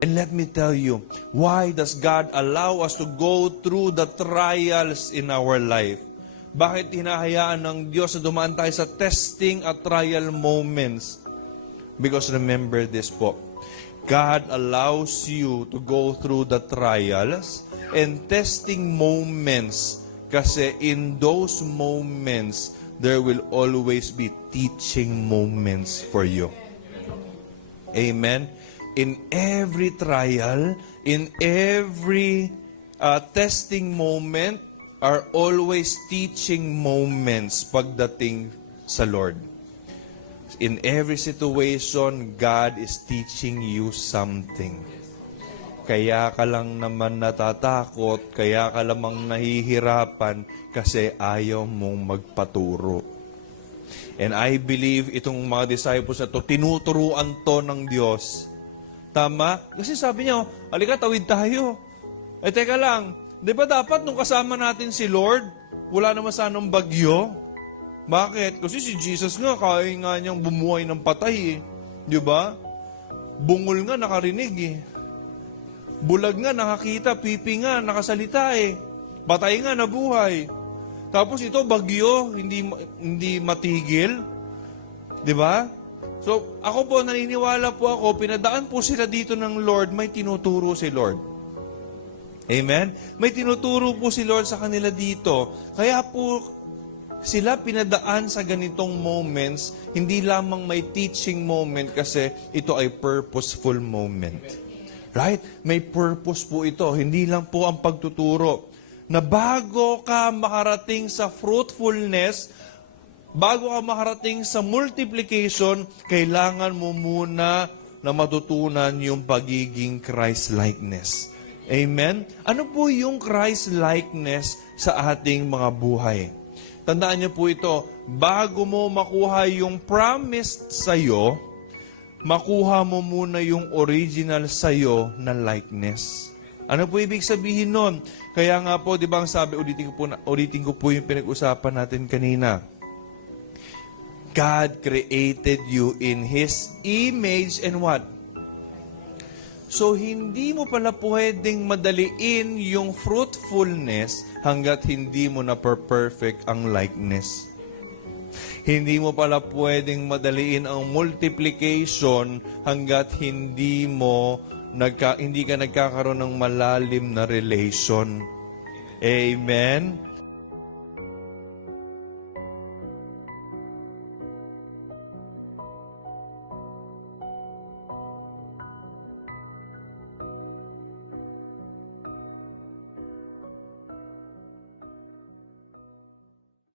And let me tell you, why does God allow us to go through the trials in our life? Bakit hinahayaan ng Diyos na dumaan tayo sa testing at trial moments? Because remember this po, God allows you to go through the trials and testing moments kasi in those moments, there will always be teaching moments for you. Amen? In every trial, in every testing moment, are always teaching moments pagdating sa Lord. In every situation, God is teaching you something. Kaya ka lang naman natatakot, kaya ka lamang nahihirapan kasi ayaw mong magpaturo. And I believe itong mga disciples na to, tinuturuan to ng Diyos. Tama? Kasi sabi niya, halika, tawid tayo. Eh, teka lang, di ba dapat nung kasama natin si Lord, wala naman sanang bagyo? Bakit? Kasi si Jesus nga, kaya nga niyang bumuhay ng patay eh. Di ba? Bungol nga, nakarinig eh. Bulag nga, nakakita. Pipi nga, nakasalita eh. Patay nga, nabuhay. Tapos ito, bagyo, hindi matigil. Di ba? So, ako po, naniniwala po ako, pinadaan po sila dito ng Lord, may tinuturo si Lord. Amen? May tinuturo po si Lord sa kanila dito. Kaya po, sila pinadaan sa ganitong moments, hindi lamang may teaching moment kasi ito ay purposeful moment. Right? May purpose po ito. Hindi lang po ang pagtuturo. Na bago ka makarating sa fruitfulness, bago ka makarating sa multiplication, kailangan mo muna na matutunan yung pagiging Christ-likeness. Amen? Ano po yung Christ-likeness sa ating mga buhay? Tandaan niyo po ito, bago mo makuha yung promised sa'yo, makuha mo muna yung original sa'yo na likeness. Ano po ibig sabihin nun? Kaya nga po, di ba ang sabi, ulitin ko po yung pinag-usapan natin kanina. God created you in His image and what? So, hindi mo pala pwedeng madaliin yung fruitfulness hanggat hindi mo na perfect ang likeness. Hindi mo pala pwedeng madaliin ang multiplication hanggat hindi ka nagkakaroon ng malalim na relation. Amen?